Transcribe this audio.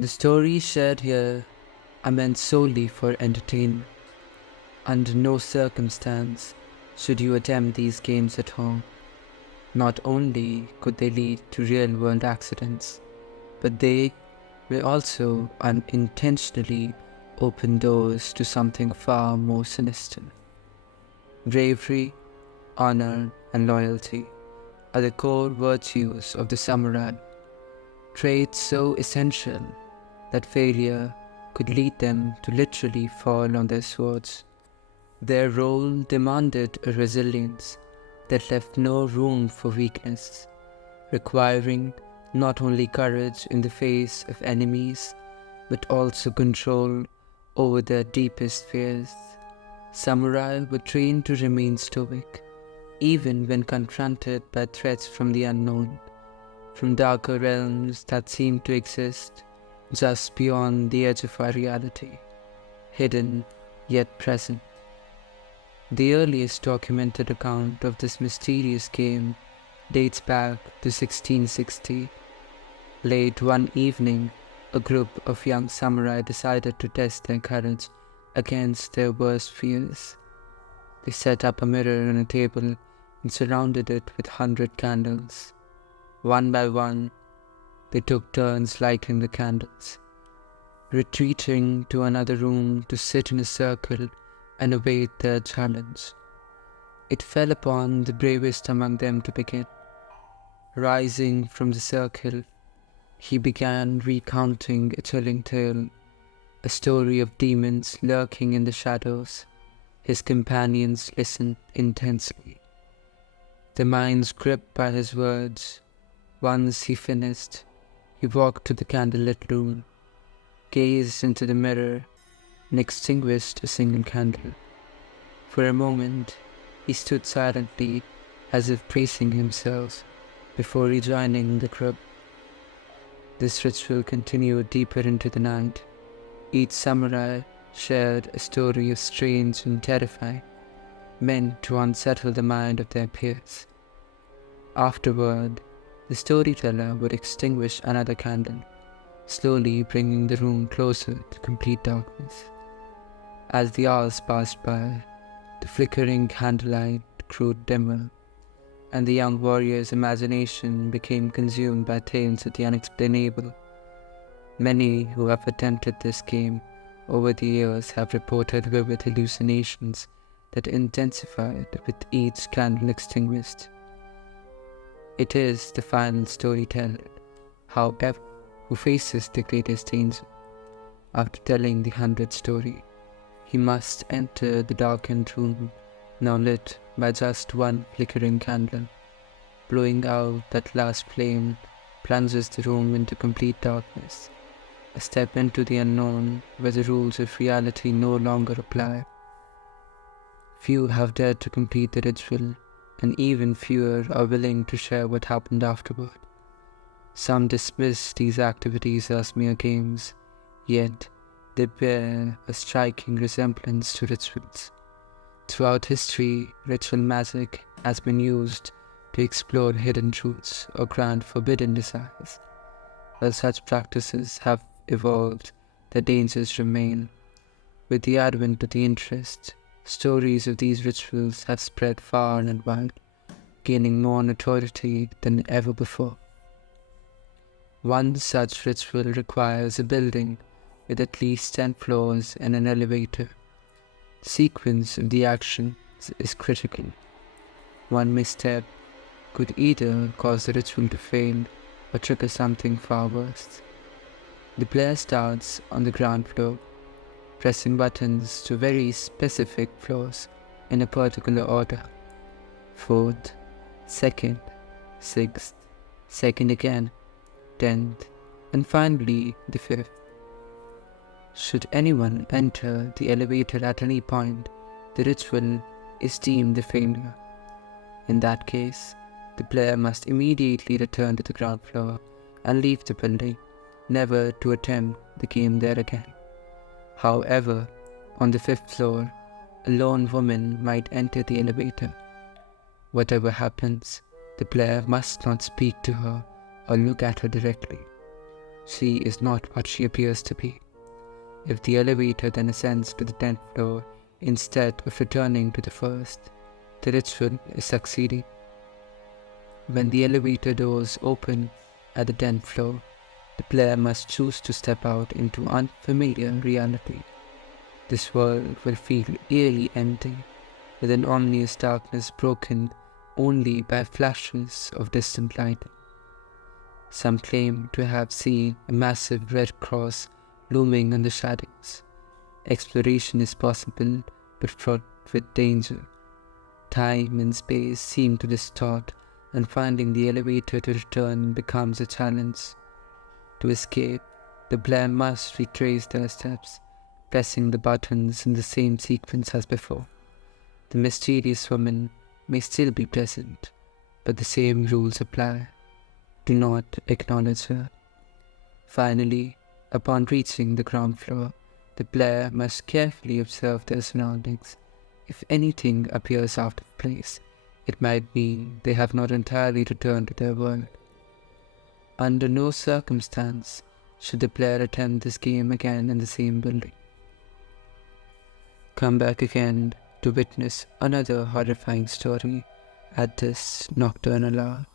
The stories shared here are meant solely for entertainment. Under no circumstance should you attempt these games at home. Not only could they lead to real-world accidents, but they may also unintentionally open doors to something far more sinister. Bravery, honor, and loyalty are the core virtues of the samurai, traits so essential that failure could lead them to literally fall on their swords. Their role demanded a resilience that left no room for weakness, requiring not only courage in the face of enemies, but also control over their deepest fears. Samurai were trained to remain stoic, even when confronted by threats from the unknown, from darker realms that seemed to exist just beyond the edge of our reality, hidden yet present. The earliest documented account of this mysterious game dates back to 1660. Late one evening, a group of young samurai decided to test their courage against their worst fears. They set up a mirror on a table and surrounded it with 100 candles. One by one, they took turns lighting the candles, retreating to another room to sit in a circle and await their challenge. It fell upon the bravest among them to begin. Rising from the circle, he began recounting a chilling tale, a story of demons lurking in the shadows. His companions listened intensely, their minds gripped by his words. Once he finished, he walked to the candlelit room, gazed into the mirror, and extinguished a single candle. For a moment, he stood silently, as if bracing himself before rejoining the group. This ritual continued deeper into the night. Each samurai shared a story of strange and terrifying, meant to unsettle the mind of their peers. Afterward, the storyteller would extinguish another candle, slowly bringing the room closer to complete darkness. As the hours passed by, the flickering candlelight grew dimmer, and the young warrior's imagination became consumed by tales of the unexplainable. Many who have attempted this game over the years have reported vivid hallucinations that intensified with each candle extinguished. It is the final storyteller, however, who faces the greatest danger. After telling the 100th story, he must enter the darkened room, now lit by just one flickering candle. Blowing out that last flame plunges the room into complete darkness, a step into the unknown where the rules of reality no longer apply. Few have dared to complete the ritual, and even fewer are willing to share what happened afterward. Some dismiss these activities as mere games, yet they bear a striking resemblance to rituals. Throughout history, ritual magic has been used to explore hidden truths or grant forbidden desires. While such practices have evolved, their dangers remain. With the advent of the interest, stories of these rituals have spread far and wide, gaining more notoriety than ever before. One such ritual requires a building with at least 10 floors and an elevator. The sequence of the action is critical. One misstep could either cause the ritual to fail or trigger something far worse. The player starts on the ground floor, pressing buttons to very specific floors in a particular order: 4th, 2nd, 6th, 2nd again, 10th, and finally the 5th. Should anyone enter the elevator at any point, the ritual is deemed a failure. In that case, the player must immediately return to the ground floor and leave the building, never to attempt the game there again. However, on the 5th floor, a lone woman might enter the elevator. Whatever happens, the player must not speak to her or look at her directly. she is not what she appears to be. If the elevator then ascends to the 10th floor instead of returning to the first, the ritual is succeeding. When the elevator doors open at the 10th floor, the player must choose to step out into unfamiliar reality. This world will feel eerily empty, with an ominous darkness broken only by flashes of distant lighting. Some claim to have seen a massive red cross looming in the shadows. Exploration is possible, but fraught with danger. Time and space seem to distort, and finding the elevator to return becomes a challenge. To escape, the player must retrace their steps, pressing the buttons in the same sequence as before. The mysterious woman may still be present, but the same rules apply. Do not acknowledge her. Finally, upon reaching the ground floor, the player must carefully observe their surroundings. If anything appears out of place, it might mean they have not entirely returned to their world. Under no circumstance should the player attempt this game again in the same building. Come back again to witness another horrifying story at this nocturnal hour.